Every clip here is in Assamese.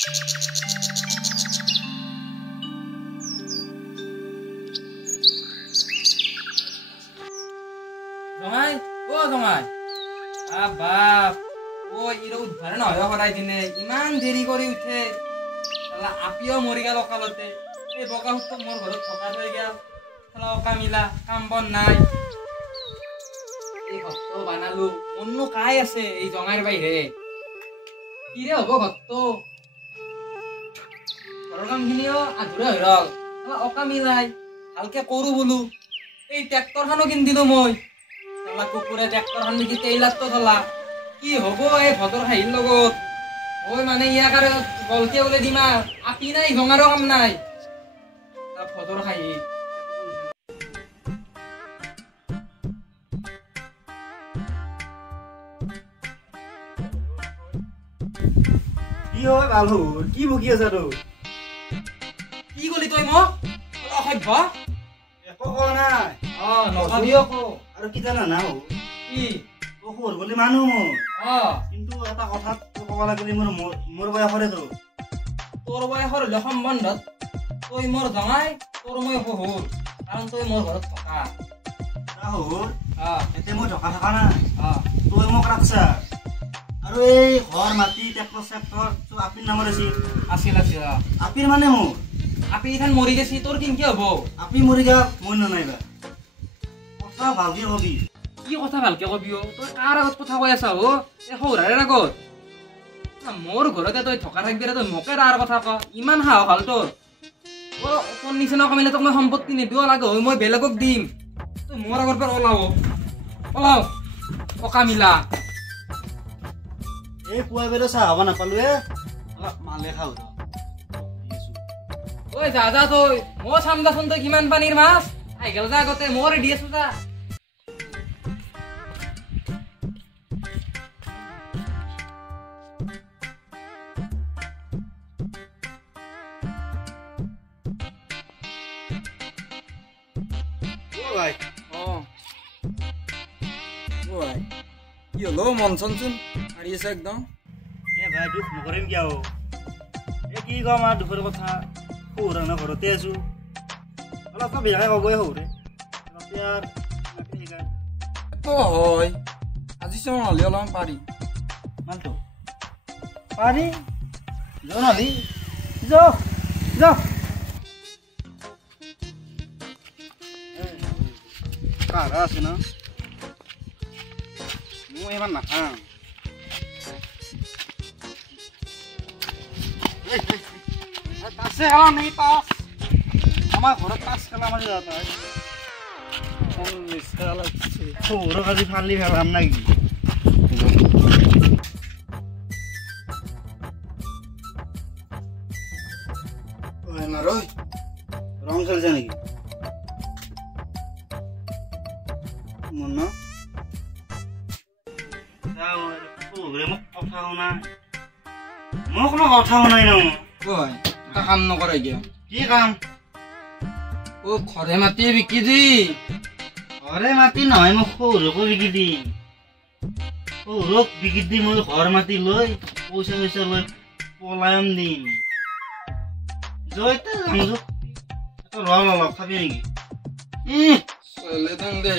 জমাই ও জমাই বাপ ও ইৰো উদ্ধাৰ নহয় সদায় দিনে ইমান দেৰি কৰি উঠে আপিও মৰি গেল অকালতে এই বগা সুতক মোৰ ঘৰত থকা থৈ গেল অকা মিলা কাম বন নাই এই ঘৰটো বানালো মননো কাই আছে এই জঙাইৰ বাহিৰে কিৰে হ'ব ঘৰটো ঘৰৰ কামখিনিও আধৰুৱা হৈ ৰল অকা মিলাই ভালকে কৰো বোলো এই ট্ৰেক্টৰখনো কিনি দিলো মই কুকুৰে ট্ৰেক্টৰখন নেকি তেইলাতটো থলা কি হ'ব এই ভদৰ খাহীৰ লগত মই মানে ইয়াক আৰু গলকে ওলাই দিম আপি নাই জঙাৰো কাম নাই ভদৰ খাহী কি হয় ভাল হ'ল কি ভুকি আছা তো কি কলি তই মোক অসভ্য একো কোৱা নাই নকবি আকৌ আৰু কি জানা না কি সৰু বুলি মানুহ মোৰ কিন্তু এটা কথা ক'ব লাগিলে মোৰ বয়সৰে তো তোৰ বয়সৰ হলে সম্বন্ধত তই মোৰ জঙাই তোৰ মই শহুৰ কাৰণ তই মোৰ ঘৰত থকা শহুৰ এতিয়া মই ঢকা থকা নাই তই মোক ৰাখছা আৰু এই ঘৰ মাটি ট্ৰেক্টৰ চেক্টৰ চব আপিৰ নামৰ আছিল আপিৰ মানে মোৰ আপি ইথান মৰি গেছি তোৰ কিনকে হ'ব আপি মৰি গা মই নাইবা কথা ভালকে কবি কি কথা ভালকে কবি তই কাৰ আগত কথা কৈ আছা এই শহুৰাৰে আগত মোৰ ঘৰতে তই থকা থাকবি তই মোকে তাৰ কথা ক ইমান সাহস হ'ল তোৰ তোৰ নিচিনা কমিলে তোক মই সম্পত্তি নিদিব লাগে মই বেলেগক দিম তই মোৰ আগৰ পৰা ওলাও অকা মিলা এই পুৱা বেলা চাহ হ'ব নাপালোৱে অলপ মালে খাওঁ ঐ যা তই মই চাম যাচোন তই কিমান পানীৰ মাছ আহি গেল যা আগতে মই দি আছো যা কি হলো মন চনচোন মাৰি আছে একদম ভাই দুখ নকৰিম কিয় এই কি কম আৰু দুখৰ কথা শহুৰ ঘৰতে আছো অলপ বেয়াকে ক'বই শহুৰে হয় আজি চোন হ'লে অলপমান পাৰি মানটো পাৰি জনালি যাও কাৰা আছে না মই ইমান নাখাম তাছে খেলা নেই তাছ আমাৰ ঘৰত তাছ খেলা মারি যাতা লাগছে সৌরভ আজি ফালি ফেলাম নাকি রং খেলছে নাকি মন না মোক কথা শুনা মই কোনো কথা শুনাই ন এটা কাম নকৰে কিয় কি কাম ঘৰে মাটি বিকি দি ঘৰে মাটি নহয় মোক সৌৰকো বিকি দিম সৌৰক বিকি দি মই ঘৰ মাটি লৈ পইচা লৈ পলায়ন দিম জয়তে যাম অলপ খাবি নেকি চলে দাং দে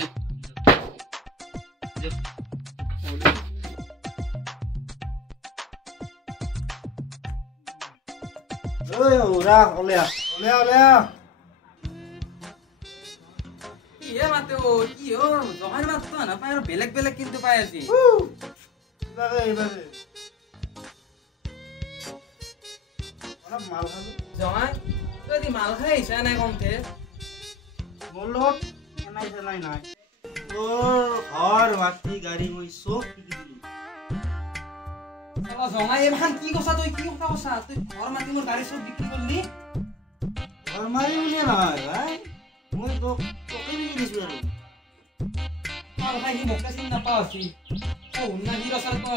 বেলেগ বেলেগ কিন্তু পাই আছি মাল খাই আহিছা নাই কমতে মোৰ লগত নাই তোৰ ঘৰ মাটি গাড়ী মই চব বিকি দিলো জঙাই এইখন কি কথা তই কি কথা কৈছা তই ঘৰ মাটি মোৰ গাড়ী চব বিক্ৰী কৰিলি ঘৰ মাৰি বুলিয়ে নহয় ভাই মই তোকে বিকি দিছো আৰু মাল খাই সি মোকে চিনি নাপাওঁ আছি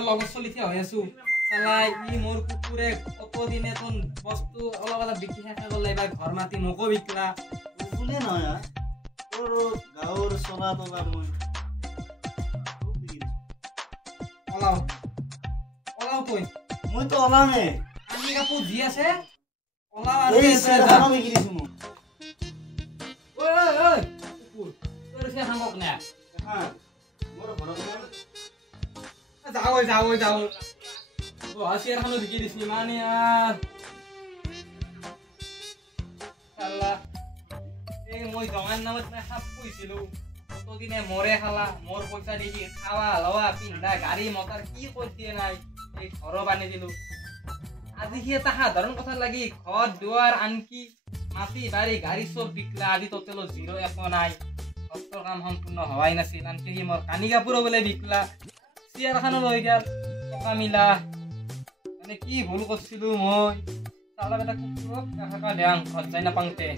লগত চলি থিয় হৈ আছো চালাই ই মোৰ কুকুৰে কত দিনে তোন বস্তু অলপ অলপ বিকি শেষ গ'লে এইবাৰ ঘৰ মাটি মোকো বিকলা বুলিয়ে নহয় তোৰ গাঁৱৰ চলা তলা মই ওলাও কই মইতো ওলামে আমি কি কাপোৰ জি আছে কলা এই আছে চেৰখানো বিকি দিছো মোক ঐ ঐ ঐ কুকুৰ তোৰ সে হাঙ্গক না হা মোৰ ঘৰত যাও চেৰখানো বিকি দিছি মানে यार সালা এই মই জঙাৰ নামত মই সাপ কৈছিলো কতদিনে মৰে খালা মোৰ পইচা দি খাওয়া লওয়া পিন্ধা গাড়ী মটৰ কি কৰি দিয়ে নাই এই ঘৰ বানি দিলো আজি সি এটা সাধাৰণ কথা লাগি ঘৰ দুৱাৰ আনকি মাটি বাৰী গাড়ী চব বিকলা আজি টোটেল জিৰ' একো নাই সত্তৰ কাম সম্পূৰ্ণ হোৱাই নাছিল আনকি সি মোৰ কানি কাপোৰো বোলে বিকলা চেয়াৰখানো লৈ গেল টকা মিলা মানে কি ভুল কৰিছিলো মই চালা বেটা কুকুৰক এশাকা দেং ঘৰত যাই নাপাওঁতে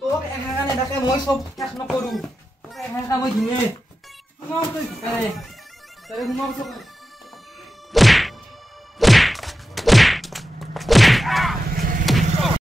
তোক এশাকা নেদাকে মই চব শেষ নকৰো তোক এশাকা মই দিমে সোমাও তই ভিতৰে সোমাও চব